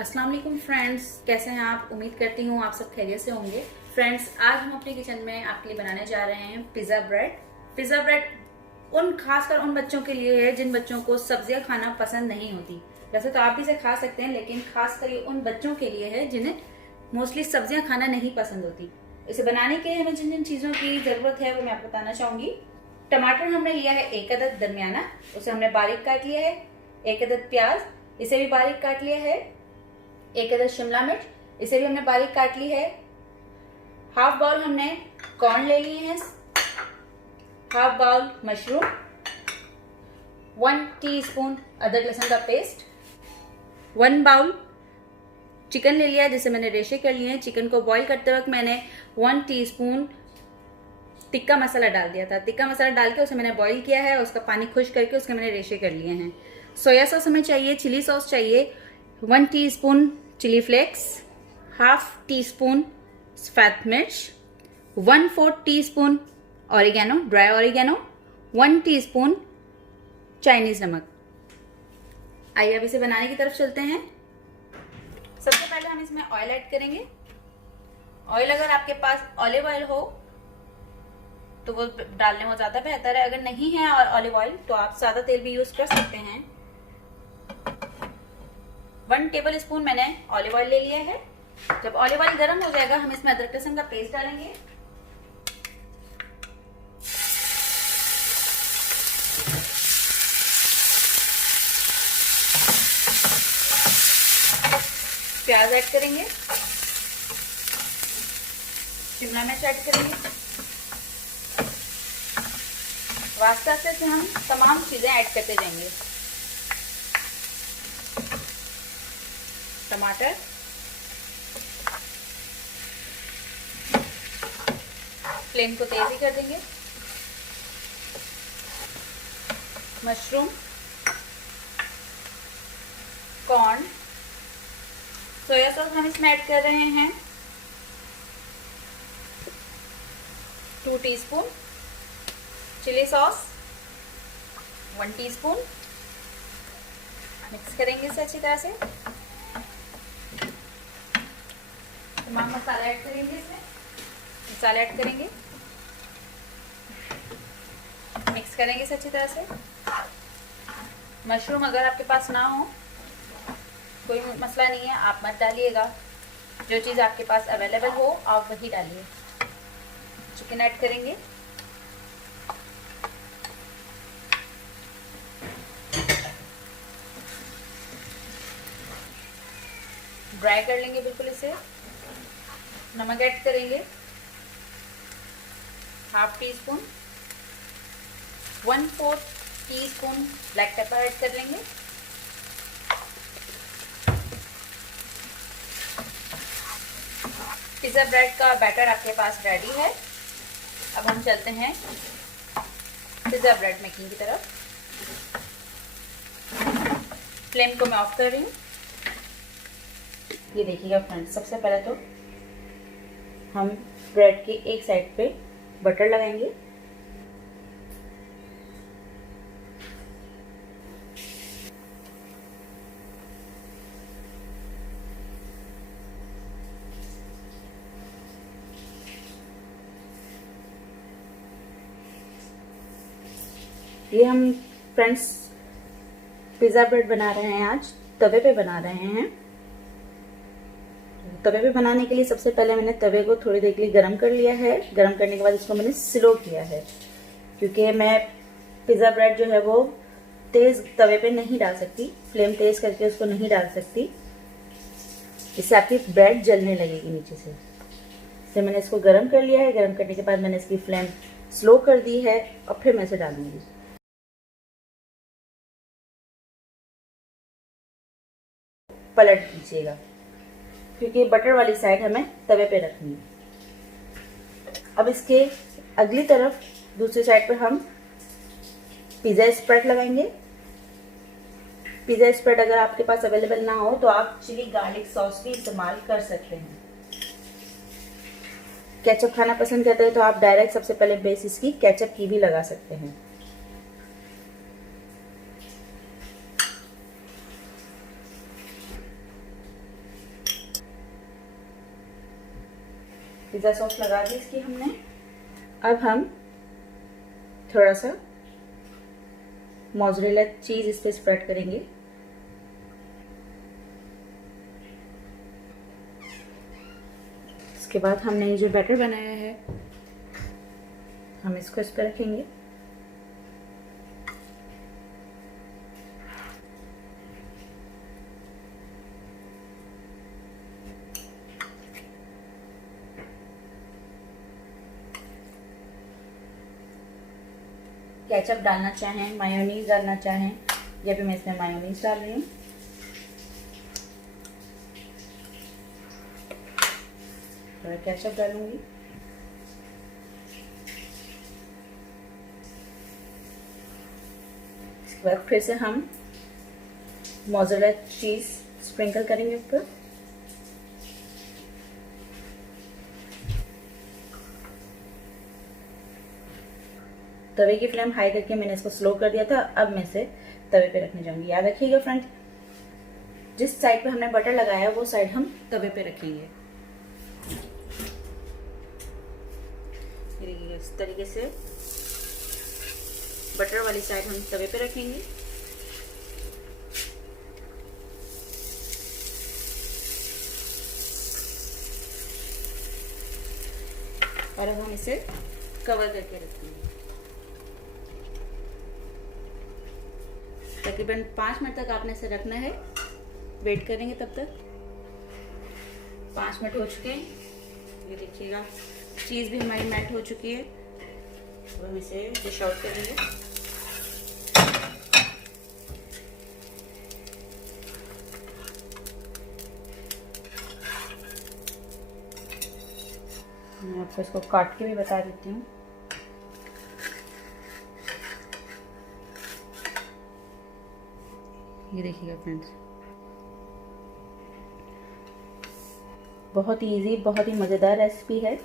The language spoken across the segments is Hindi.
अस्सलाम वालेकुम फ्रेंड्स, कैसे हैं आप। उम्मीद करती हूँ आप सब खैरियत से होंगे। फ्रेंड्स, आज हम अपने किचन में आपके लिए बनाने जा रहे हैं पिज़्ज़ा ब्रेड। पिज़्ज़ा ब्रेड खासकर उन बच्चों के लिए है जिन बच्चों को सब्जियां खाना पसंद नहीं होती। वैसे तो आप भी इसे खा सकते हैं, लेकिन खासकर ये उन बच्चों के लिए है जिन्हें मोस्टली सब्जियां खाना नहीं पसंद होती। इसे बनाने के लिए हमें जिन जिन चीज़ों की ज़रूरत है वो मैं आपको बताना चाहूँगी। टमाटर हमने लिया है 1 अदद दरमियाना, उसे हमने बारीक काट लिया है। 1 अदद प्याज, इसे भी बारीक काट लिया है। 1 अदद शिमला मिर्च, इसे भी हमने बारीक काट ली है। हाफ बाउल हमने कॉर्न ले लिए हैं। हाफ बाउल मशरूम, 1 टीस्पून अदरक लहसुन का पेस्ट, 1 बाउल चिकन ले लिया जिसे मैंने रेशे कर लिए हैं। चिकन को बॉईल करते वक्त मैंने 1 टीस्पून टिक्का मसाला डाल दिया था। टिक्का मसाला डाल के उसे मैंने बॉईल किया है और उसका पानी खुश करके उसके मैंने रेशे कर लिए हैं। सोया सॉस हमें चाहिए, चिली सॉस चाहिए, 1 teaspoon chilli flakes, half teaspoon सफ़ेद मिर्च, 1/4 teaspoon oregano, dry oregano, 1 teaspoon Chinese नमक। आइए अब इसे बनाने की तरफ चलते हैं। सबसे पहले हम इसमें ऑयल ऐड करेंगे। ऑयल अगर आपके पास ऑलिव ऑयल हो तो वो डालने में ज्यादा बेहतर है। अगर नहीं है और ऑलिव ऑयल तो आप सादा तेल भी यूज कर सकते हैं। 1 टेबल स्पून मैंने ऑलिव ऑयल ले लिया है। जब ऑलिव ऑयल गर्म हो जाएगा हम इसमें अदरक लहसुन का पेस्ट डालेंगे। प्याज ऐड करेंगे, शिमला मिर्च ऐड करेंगे। आस्ते आस्ते से हम तमाम चीजें ऐड करते जाएंगे। टमाटर, फ्लेम को तेज ही कर देंगे। मशरूम, कॉर्न, सोया सॉस हम इसमें ऐड कर रहे हैं 2 teaspoon, chilli sauce 1 teaspoon. Mix करेंगे इसे अच्छी तरह से। तमाम मसाला ऐड करेंगे, इसमें मसाला ऐड करेंगे, मिक्स करेंगे इसे अच्छी तरह से। मशरूम अगर आपके पास ना हो कोई मसला नहीं है, आप मत डालिएगा। जो चीज़ आपके पास अवेलेबल हो आप वही डालिए। चिकन ऐड करेंगे, ड्राई कर लेंगे बिल्कुल इसे। नमक ऐड करेंगे half teaspoon, 1/4 teaspoon black pepper add कर लेंगे। पिज़्ज़ा ब्रेड का बैटर आपके पास रेडी है। अब हम चलते हैं पिज़्ज़ा ब्रेड मेकिंग की तरफ। फ्लेम को मैं ऑफ कर रही हूँ। ये देखिएगा फ्रेंड्स, सबसे पहले तो हम ब्रेड के एक साइड पे बटर लगाएंगे। ये हम फ्रेंड्स पिज़्ज़ा ब्रेड बना रहे हैं, आज तवे पे बना रहे हैं। तवे पे बनाने के लिए सबसे पहले मैंने तवे को थोड़ी देर के लिए गर्म कर लिया है। गर्म करने के बाद इसको मैंने स्लो किया है, क्योंकि मैं पिज़्ज़ा ब्रेड जो है वो तेज़ तवे पे नहीं डाल सकती। फ्लेम तेज करके उसको नहीं डाल सकती, इससे आपकी ब्रेड जलने लगेगी नीचे से। इसलिए मैंने इसको गर्म कर लिया है। गर्म करने के बाद मैंने इसकी फ्लेम स्लो कर दी है और फिर मैं इसे डालूंगी। पलट दीजिएगा, क्योंकि बटर वाली साइड हमें तवे पे रखनी है। अब इसके अगली तरफ दूसरी साइड पे हम पिज़्ज़ा स्प्रेड लगाएंगे। पिज़्ज़ा स्प्रेड अगर आपके पास अवेलेबल ना हो तो आप चिली गार्लिक सॉस भी इस्तेमाल कर सकते हैं। केचप खाना पसंद करते हैं तो आप डायरेक्ट सबसे पहले बेस इसकी केचप की भी लगा सकते हैं। पिज़्ज़ा सॉस लगा दी इसकी हमने। अब हम थोड़ा सा मोज़रेला चीज़ इस पर स्प्रेड करेंगे। इसके बाद हमने ये जो बैटर बनाया है हम इसको इस पर रखेंगे। केचप डालना चाहें, मायोनीज डालना चाहें, या फिर मैं इसमें मायोनीज डाल रही हूँ। थोड़ा केचप डालूंगी। इसके बाद फिर से हम मोज़रेला चीज स्प्रिंकल करेंगे ऊपर। तवे की फ्लेम हाई करके मैंने इसको स्लो कर दिया था। अब मैं इसे तवे पे रखने जाऊंगी। याद रखिएगा फ्रेंड्स, जिस साइड पे हमने बटर लगाया वो साइड हम तवे पे रखेंगे। इस तरीके से बटर वाली साइड हम तवे पे रखेंगे। और अब हम इसे कवर करके रखेंगे। तकरीबन 5 मिनट तक आपने इसे रखना है। वेट करेंगे तब तक। 5 मिनट हो चुके हैं। ये देखिएगा चीज़ भी हमारी मेल्ट हो चुकी है। अब हम इसे डिश आउट करेंगे। मैं आपको इसको काट के भी बता देती हूँ। ये देखिएगा फ्रेंड्स, बहुत ही इजी, बहुत ही मज़ेदार रेसिपी है।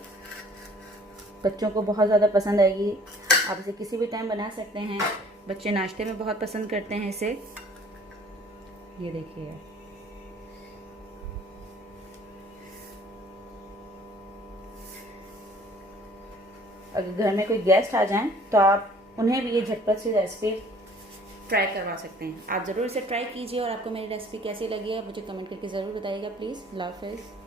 बच्चों को बहुत ज़्यादा पसंद आएगी। आप इसे किसी भी टाइम बना सकते हैं। बच्चे नाश्ते में बहुत पसंद करते हैं इसे। ये देखिए, अगर घर में कोई गेस्ट आ जाएं तो आप उन्हें भी ये झटपट सी रेसिपी ट्राई करवा सकते हैं। आप ज़रूर इसे ट्राई कीजिए और आपको मेरी रेसिपी कैसी लगी है मुझे कमेंट करके ज़रूर बताइएगा प्लीज़। अल्लाह हाफ़िज़।